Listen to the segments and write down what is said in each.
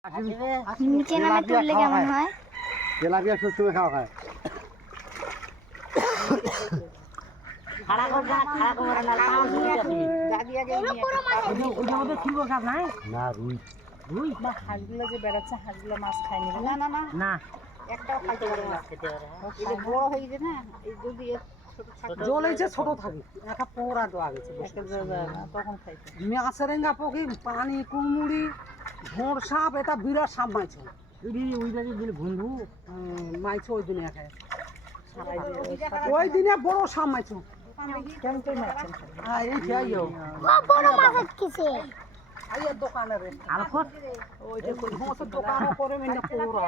নিচে নামে তুললে কেমন হয়? তেলাপিয়া সবসময় খাওয়া খায়। না রুই রুই না, হাঁসগুলো যে বেড়াচ্ছে, হাঁসগুলো মাছ খায়নি। না না না না, একটাও খাইতে পারে না। এটা বড় হয়ে গেছে না, এই যদি জল এই যে ছোট থাকে, একটা পোড়া ডোয়া গেছে, তখন খাইতে মাছেরেঙ্গা পকি, পানি কুমুড়ি, ঘোড় সাপ, এটা বিরাট সাপ মাইছ বন্ধু মাইছ ওই দিনে খায়। ওই দিনে বড় সাপ মাইছ। এই খাইও বড় মাছ আটকেছে। আইয়া দোকানের দোকান করে মেনে পোড়া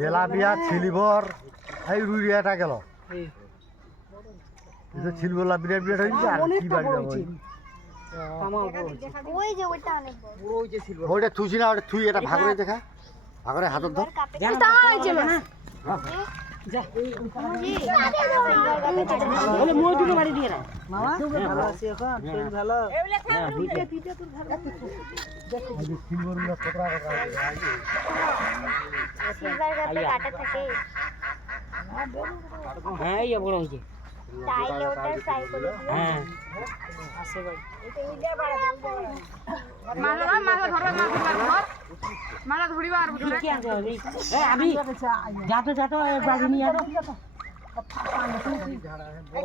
তেলাপিয়া ছিলিবর এই রুইয়াটা গেল ছিলবলা বিরাট বিরাট হয়েছে। আর কি বাড়ি ওই যে ওইটা অনেক বড়। ওই যে ছিল ওইটা থুছি না, ওটা থুই, এটা ভাগরে দেখা, ভাগরে হাতত ধর। ভালো আছি এখন, শরীর ভালো। সিলভার গাতে কাটা থাকে। হ্যাঁ ইয়া বড় হয়েছে। চাইলে ওটা ফ্রাই করে দিও। হ্যাঁ আছে ভাই। আমি যাতে যাতে বাড়ি নিয়ে আসো।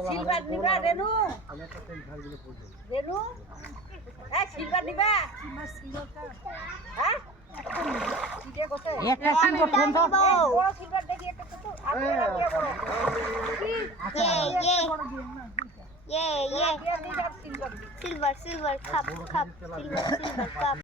সিলভার নিবা রেনু, রেনু এই সিলভার নিবা, হ্যাঁ ঠিক আছে। একটা সিলভার ফোন তো বড় সিলভার দেখি একটা ছোট, আর এটা দিয়ে বড় ये silver silver silver cup cup silver silver cup